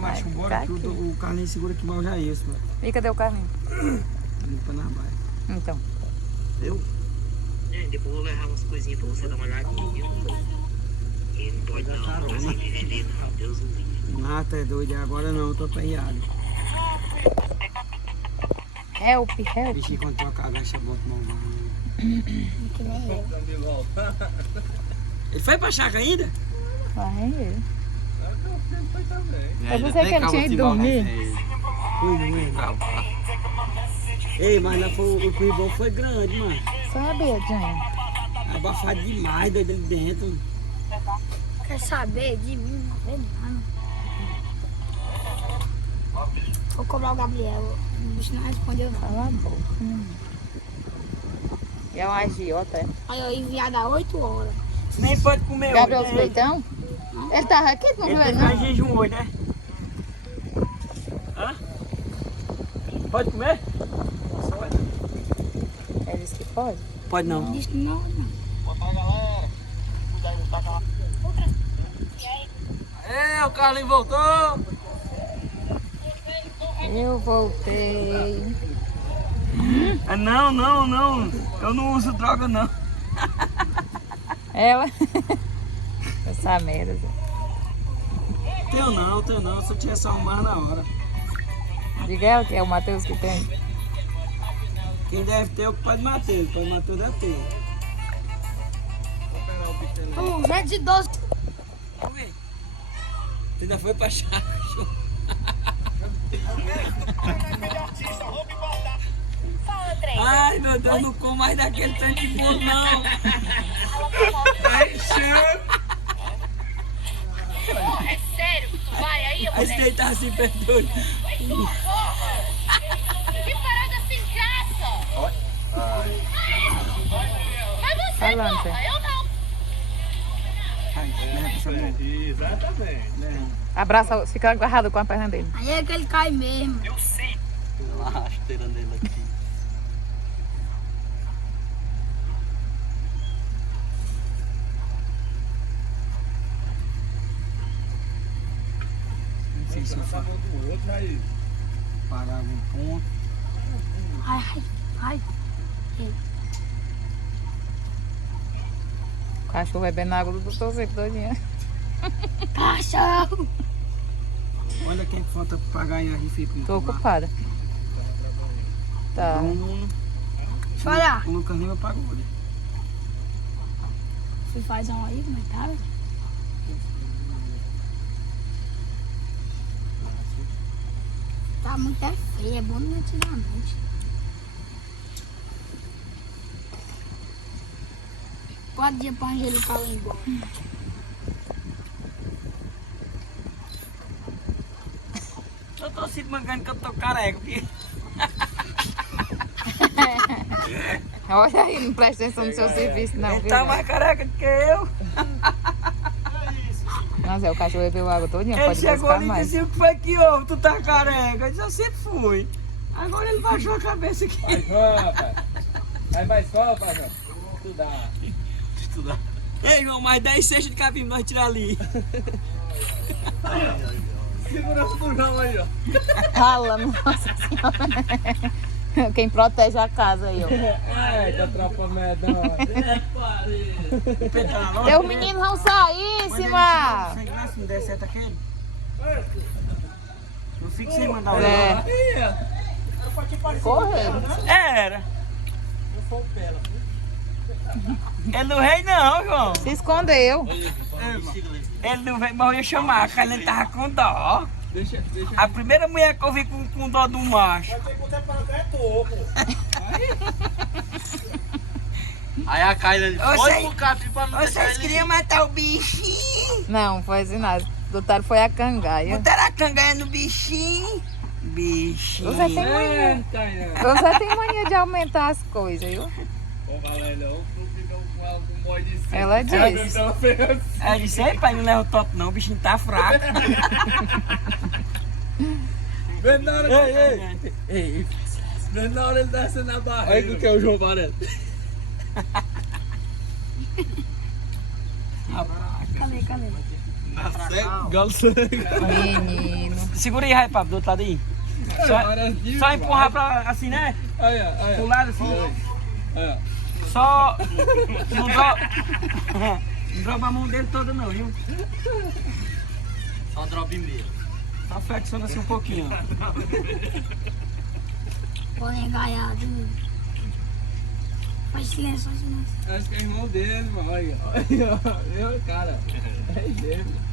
macho, bora que o Carlinhos segura aqui, mas já é isso, mano. E cadê o Carlinhos? Limpa na baia. Então. Eu? Depois eu vou levar umas coisinhas pra você dar uma olhadinha. E não pode não, não assim me vender não, Deus o livre. Ah, tá doido, agora não, eu tô apanhado. Help, help. Deixa eu encontrar a cagacha, bota mal. Que nem eu. Ele foi pra chácara ainda? Vai. Foi também. Eu pensei que ele tinha ido dormir. Foi, não é? Ei, mas lá foi, o ribão foi grande, mano. Sabia, Jane. Abafado demais, doido ali dentro. Quer saber de mim? Não vê nada. Vou cobrar o Gabriel. O bicho não respondeu não. Cala a boca. É um agiota, é? Aí eu enviado há 8 horas. Nem pode comer Gabriel hoje, dos Leitão? Ele tava aqui, tu não viu ele tá em não? jejum hoje, né? Hã? Pode comer? Ele disse que pode. Pode não. Disse não, não. É, o Carlinhos voltou. Eu voltei. Ah, não. Eu não uso droga, não. Ela? Essa merda. Teu não. Se eu tivesse só um mais na hora. Diga ela que é o Matheus que tem. Quem deve ter é o Padre Matheus. O Padre Matheus deve ter. 212. Por quê? Você ainda foi pra chácara. Ai, meu Deus, não como mais daquele tanto de bolo, não. É sério? Vai aí, Aí se deitar assim, perdoe. Que parada sem graça! Mas você Falando, não, Zé. eu não. Exatamente. Abraça, fica agarrado com a perna dele. Aí é que ele cai mesmo. A rasteira dele aqui. Não sei se eu faço Do outro aí. parar algum ponto. Ai. O cachorro bebendo água do torcedor todinha. Cachorro. Olha quem que falta pagar em rifa. Tô ocupada. Tá. Olha. O Lucas Lima pagou, né? Você faz um aí, como é que tá? Tá muito feio, é bom antigamente. Quatro dias pra Angelical ir embora. Eu tô se mangando que eu tô careca, porque... Olha aí, não presta atenção no seu serviço, não. Ele Viu, tá Zé? mais careca do que eu. Não, Zé, o cachorro bebeu água todinha, Ele pode chegou buscar ali e mais. disse: o que foi que houve? Tu tá careca? Eu disse: eu sempre fui. Agora ele baixou a cabeça aqui. Vai escola, rapaz. Vai pra escola, pai. Estudar. Ei, João, mais 10 cestas de capim nós tirar ali. Segurança do João aí, ó. Fala, nossa senhora. Quem protege a casa aí, ó. Ai, tá tropa medonha. Teus meninos vão sair em cima. Sem graça, não der certo aquele. Não fique sem mandar o É. Correio. Era. Ele não veio não, João. Se escondeu. Ele não veio, mas eu ia chamar, porque ele tava com dó. A primeira mulher que eu vi com dó do macho. Aí a Kyla foi pro capim pra não deixar Vocês ele queriam matar o bichinho? Não, foi assim nada. Botaram foi a cangaia. Botaram a cangaia no bichinho. Bichinho. Você tem mania. Você tem mania de aumentar as coisas, viu? Ô, Valéria, eu viveu com ela com um boi de cima. Ela disse. Aí eu disse: ei, pai, não leva o top não, o bichinho tá fraco. Vem na hora Ei. Vem na hora ele desce na barriga. Olha o que é o João Varela. Cadê? Galo Menino. Segura aí, Pablo, do outro lado aí. Só empurrar pra assim, né? Olha, olha. Pro lado assim. Olha. Só. Não dropa a mão dele toda não, viu? Só drop meio. Só flexiona assim um pouquinho. Vou engaiado. Faz silêncio, faz silêncio. Acho que é irmão dele, mano. Olha, olha, cara. É gêmeo.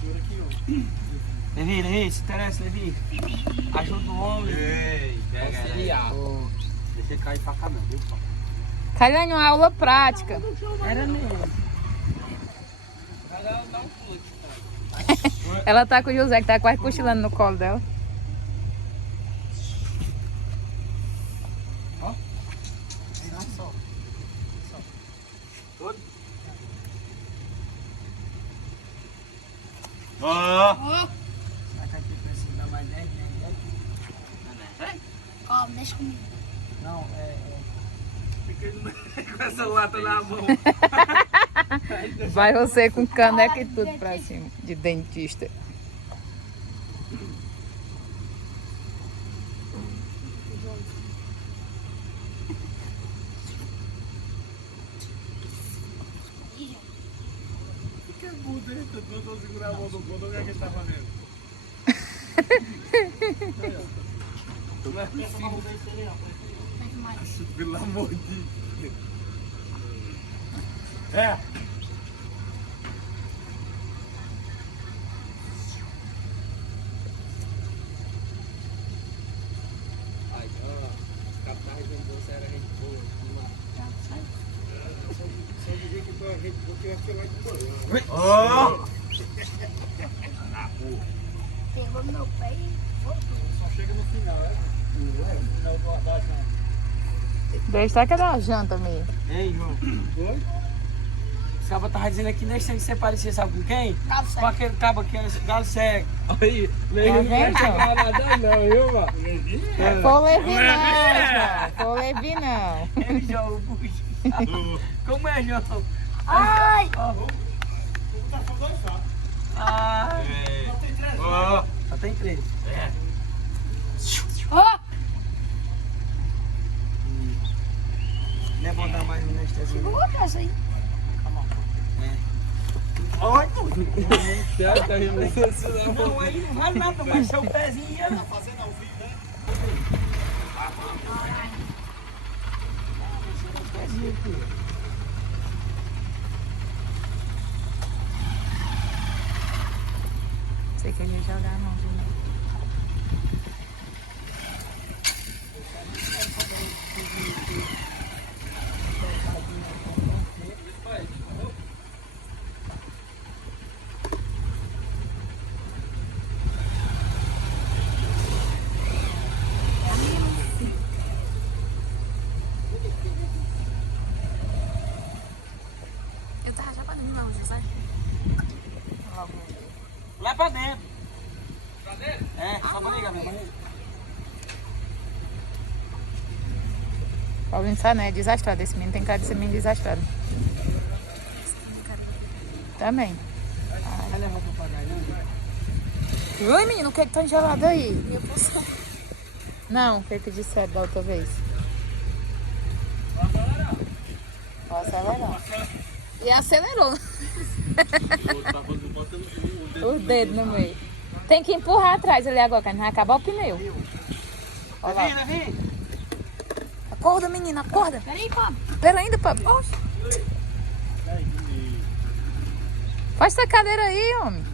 Segura aqui, ó. Levi, se interessa, Levi. Ajuda o homem. Ei, pega Auxiliar. Deixa ele cair pra cá mesmo, viu? Caiane, uma aula prática. Era mesmo. Ela tá com o José, que tá quase cochilando no colo dela. Ó. Calma, deixa comigo. Não, com essa lata na mão. Vai você com caneca e tudo pra cima, de dentista. Fica mudo, hein? Eu tô segurando a mão do conto, olha o que ele tá fazendo. Não é possível. Pelo amor de Deus. É. Ai, ó. Captar você era gente boa. Só dizer que foi a gente boa que eu achei lá de boa. Ó. Pegou no meu pé e voltou. Só chega no final, né? No final da janta. Deixa que é da janta mesmo. Ei, João. Foi? Esse cabo tava dizendo aqui, deixa que você parecia, sabe com quem? Galo cego. Com aquele cabo que é galo cego. Aí, Levi não quer chegar nada não, viu, mano? Foi o Levi não, João. Foi o Levi não. Ei, João, puxa. Como é, João? Ai! Ó. Só tem 3. Ó! Não é bom dar mais um anestesia. Vou colocar isso aí. Olha! Sério, tá rindo isso não. Não, aí não vale nada, mas seu pezinho ia. Sei que a gente jogar a mão de novo. Eu tava já batendo na luz, sabe? Lá pra dentro. Pra dentro? É, só pra ligar, meu irmão. Paulinho sabe, né? É desastrado. Esse menino tem cara de ser menino desastrado. Também. Vai levar pro papagaio, não? Oi, menino, o que é que tá gelado aí? Não, o que é que disseram da outra vez? Pode acelerar. E acelerou. Os dedos no meio. Tem que empurrar atrás ali agora, que a gente vai acabar o pneu. Olha lá. Davi. Acorda, menina, acorda. Peraí, Pablo. Pera ainda, papai. Oxe. Faz essa cadeira aí, homem.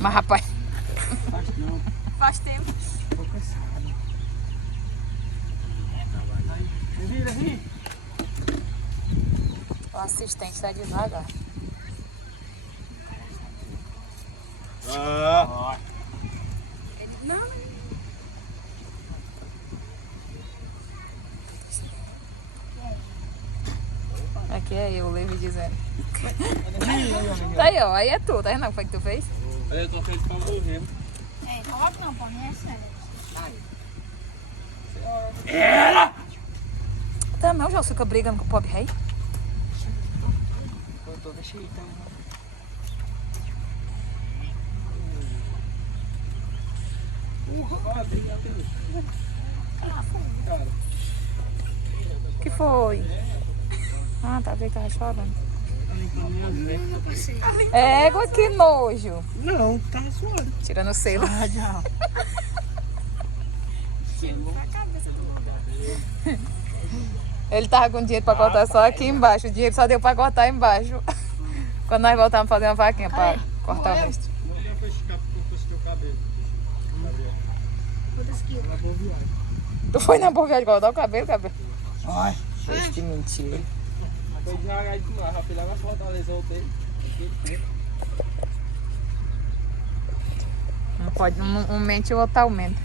Mas, rapaz. Faz tempo. Tô cansado. Davi. O assistente está devagar. Ah. Aqui é eu, o Levi dizendo. Tá aí, ó. Aí é tu, tá vendo o que foi que tu fez? Olha, eu tô feliz pra morrer. É, coloca não, pra mim é sério. Também o João fica brigando com o pobre rei. Doutor, deixa aí então. O que foi? Ah, tá vendo que tava chorando. Égua, que nojo. Não, tá suave. Tirando o selo. Ah, já. Ele tava com dinheiro pra cortar só aqui embaixo. O dinheiro só deu pra cortar embaixo. Quando nós voltamos a fazer uma vaquinha pra cortar o resto. Tu foi na boa viagem cortar o cabelo, cabelo? Ai. Que mentira. Foi devagar demais, rapaz. Lá na Fortaleza voltei. Não pode, um mente e o outro aumenta.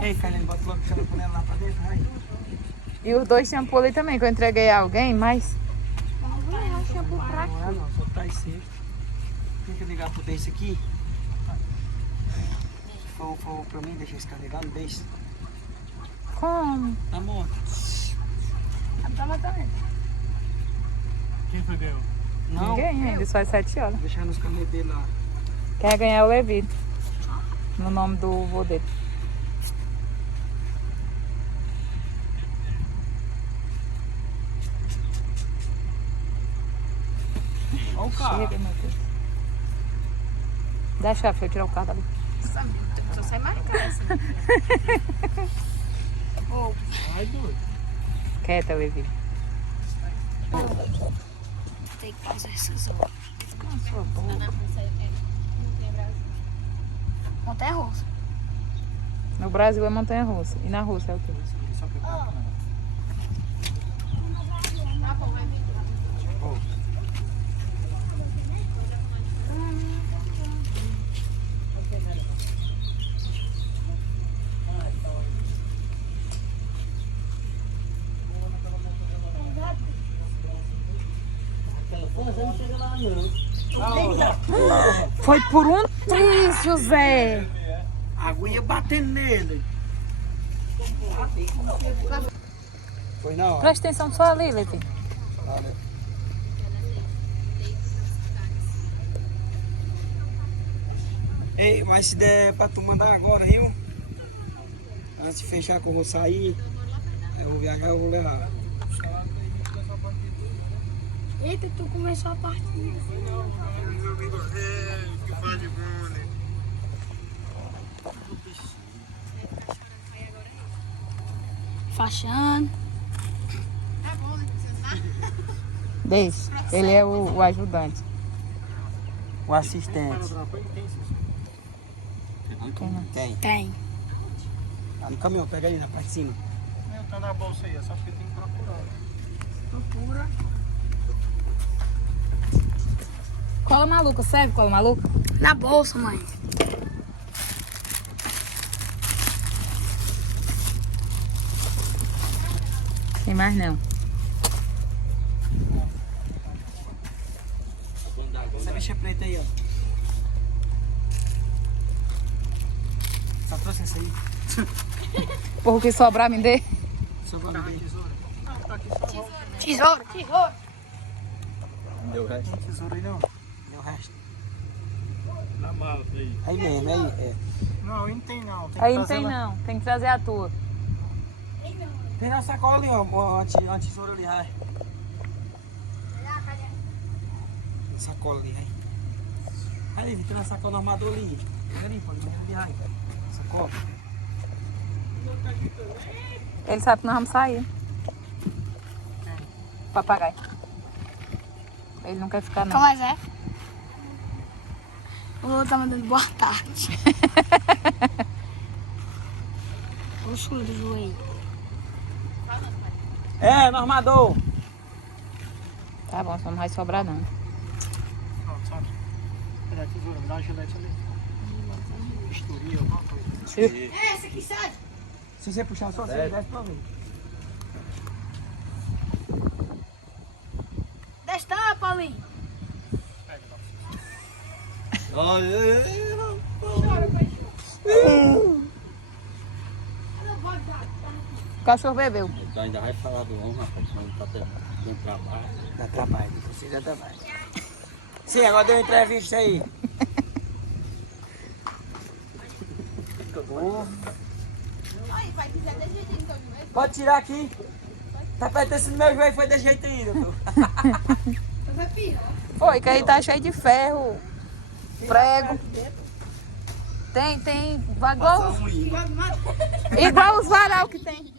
Ei, Carlinhos, bota logo o shampoo lá pra dentro, vai. E os dois shampoos ali também, que eu entreguei a alguém, mas... Ah, não, só tá esse. Tem que ligar pro desse aqui. For pra mim, deixa descarregar, não deixa. Como? Tá bom. Quem foi ganhou? Não, Ninguém ainda, só às 7 horas. deixar nos carnês dele lá. Quer ganhar o Levi. No nome do vô dele. Olha o carro. Chega, meu Deus. Dá a chave, deixa eu tirar o carro dali. Só sai marcado assim. Ai, doido. Quieta, Levi. Tem que fazer essas horas. Montanha russa. No Brasil é montanha-russa. E na Rússia é o quê? Foi por um triz, José. A água ia batendo nele. Foi na hora. Presta atenção só ali, Levi. Ei, mas se der pra tu mandar agora, viu? Antes de fechar que eu vou sair, eu vou viajar, eu vou levar. Eita, tu começou a partida. Meu amigo velho, que faz de bom, né? Faxando. Deixa. Ele é o ajudante. O assistente. Quem não? Tem. Tem. Tá no caminhão, pega aí na parte de cima. Meu, tá na bolsa aí, é só porque tem que procurar. Procura. Cola maluca, serve cola maluca? Na bolsa, mãe. Tem mais não. Essa bicha preta aí, ó. Só trouxe essa aí. Por que sobrar, me dê. Só pra ver. Tesouro. Tesouro. Não tem tesouro aí não. Deu o resto. Na mala aí. Aí mesmo, aí. É. Não, aí não tem não. Tem Aí que não trazer tem lá. não, tem que trazer a tua. Tem na sacola ali, ó. Uma tesoura ali, vai. Sacola ali, vai. Ali, tem na sacola do armador ali. Pega ali, pode ver ali, vai. Sacola. Ele sabe que nós vamos sair. Papagaio. Ele não quer ficar não. Como é? O outro tá mandando boa tarde. O chute do joelho. É, no armador. Tá bom, só não vai sobrar não. Não, sabe? Cadê a tesoura? Me dá uma gilete ali. Bisturi, alguma coisa. Essa aqui sai. Se você puxar só, você desce pra ver. Desta, Paulinho. Olha. O cachorro bebeu. Então ainda vai falar do homem, rapaz, quando tá tendo trabalho. Dá trabalho, você dá trabalho. Sim, agora deu uma entrevista aí. Pode tirar aqui. Tá pertencendo meu joelho, foi desse jeito aí, doutor. Foi, que aí tá cheio de ferro, prego. Tem, igual os varal que tem.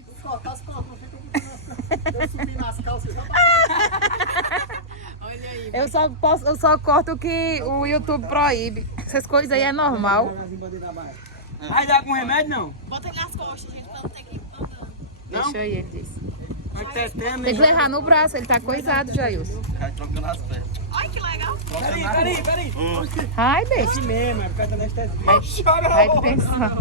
Eu só corto o que o YouTube proíbe. Essas coisas aí é normal. Vai dar algum remédio, não? Deixa aí, ele disse. Vai ter tempo, Tem que levar no braço, ele tá coisado, Jailson. Cai trocando as pernas. Peraí. Ai, besta. Assim mesmo, é por causa da anestesia. Vai pensar.